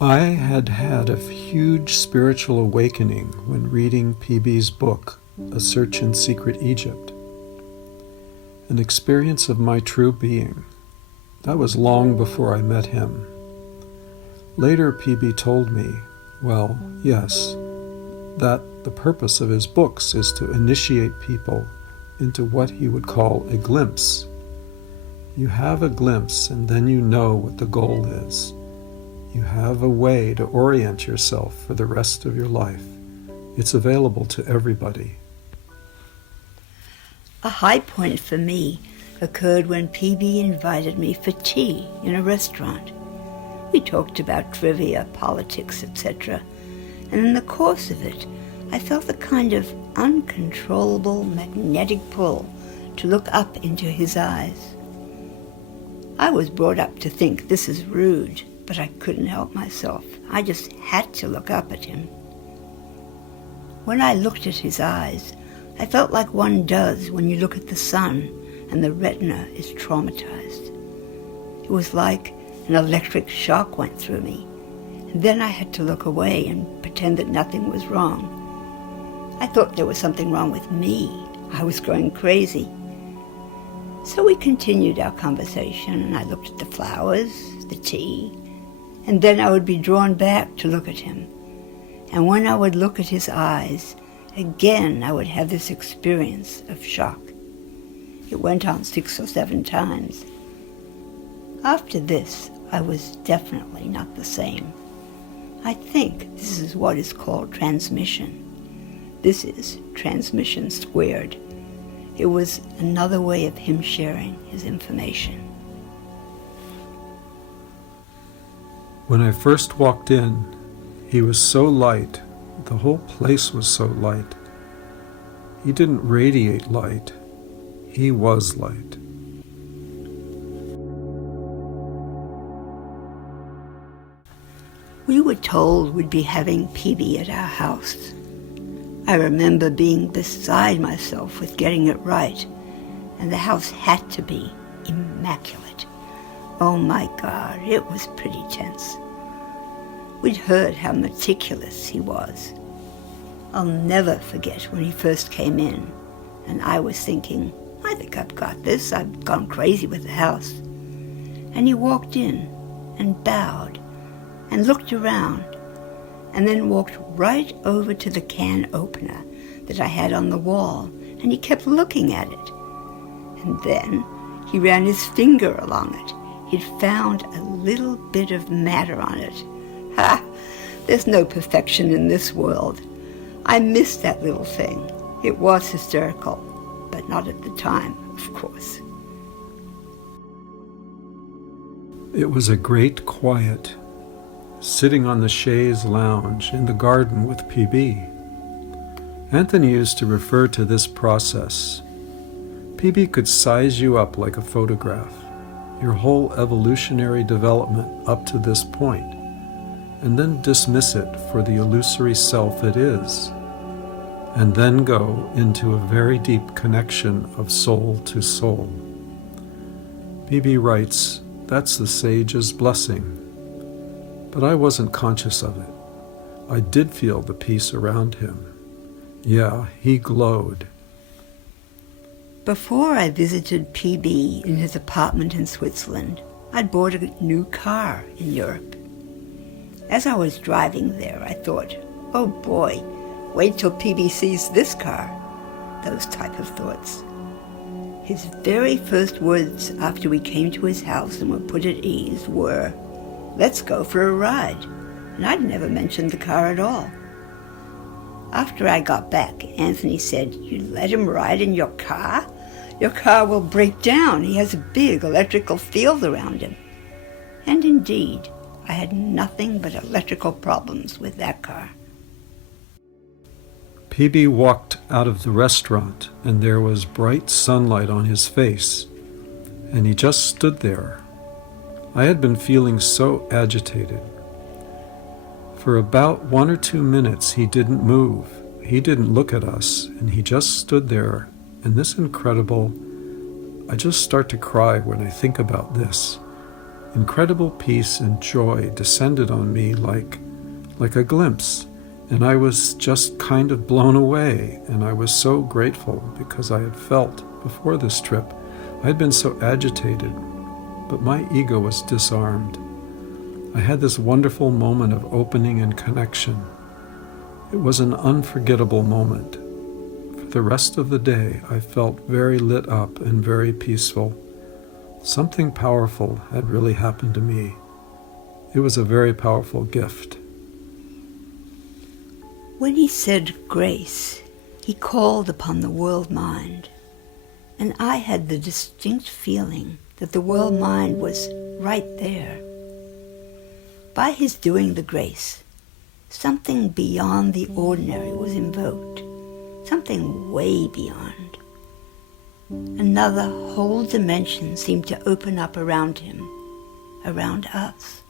I had had a huge spiritual awakening when reading PB's book, A Search in Secret Egypt. An experience of my true being. That was long before I met him. Later, PB told me, well, yes, that the purpose of his books is to initiate people into what he would call a glimpse. You have a glimpse, and then you know what the goal is. You have a way to orient yourself for the rest of your life. It's available to everybody. A high point for me occurred when PB invited me for tea in a restaurant. We talked about trivia, politics, etc., and in the course of it, I felt a kind of uncontrollable magnetic pull to look up into his eyes. I was brought up to think this is rude, but I couldn't help myself. I just had to look up at him. When I looked at his eyes, I felt like one does when you look at the sun and the retina is traumatized. It was like an electric shock went through me, and then I had to look away and pretend that nothing was wrong. I thought there was something wrong with me. I was going crazy. So we continued our conversation, and I looked at the flowers, the tea, and then I would be drawn back to look at him. And when I would look at his eyes, again I would have this experience of shock. It went on 6 or 7 times. After this, I was definitely not the same. I think this is what is called transmission. This is transmission squared. It was another way of him sharing his information. When I first walked in, he was so light. The whole place was so light. He didn't radiate light. He was light. We were told we'd be having PB at our house. I remember being beside myself with getting it right, and the house had to be immaculate. Oh my God, it was pretty tense. We'd heard how meticulous he was. I'll never forget when he first came in, and I was thinking, I think I've got this. I've gone crazy with the house. And he walked in and bowed and looked around, and then walked right over to the can opener that I had on the wall, and he kept looking at it. And then he ran his finger along it. He'd found a little bit of matter on it. Ha! There's no perfection in this world. I missed that little thing. It was hysterical, but not at the time, of course. It was a great quiet, sitting on the chaise lounge in the garden with PB. Anthony used to refer to this process. PB could size you up like a photograph, your whole evolutionary development up to this point, and then dismiss it for the illusory self it is, and then go into a very deep connection of soul to soul. PB writes, that's the sage's blessing. But I wasn't conscious of it. I did feel the peace around him. Yeah, he glowed. Before I visited PB in his apartment in Switzerland, I'd bought a new car in Europe. As I was driving there, I thought, oh boy, wait till PB sees this car. Those type of thoughts. His very first words after we came to his house and were put at ease were, let's go for a ride. And I'd never mentioned the car at all. After I got back, Anthony said, you let him ride in your car? Your car will break down. He has a big electrical field around him. And indeed, I had nothing but electrical problems with that car. PB walked out of the restaurant, and there was bright sunlight on his face, and he just stood there. I had been feeling so agitated. For about 1 or 2 minutes he didn't move. He didn't look at us, and he just stood there. And this incredible, I just start to cry when I think about this. Incredible peace and joy descended on me like a glimpse, and I was just kind of blown away, and I was so grateful because I had felt, before this trip, I had been so agitated, but my ego was disarmed. I had this wonderful moment of opening and connection. It was an unforgettable moment. For the rest of the day, I felt very lit up and very peaceful. Something powerful had really happened to me. It was a very powerful gift. When he said grace, he called upon the world mind, and I had the distinct feeling that the world mind was right there. By his doing the grace, something beyond the ordinary was invoked, something way beyond. Another whole dimension seemed to open up around him, around us.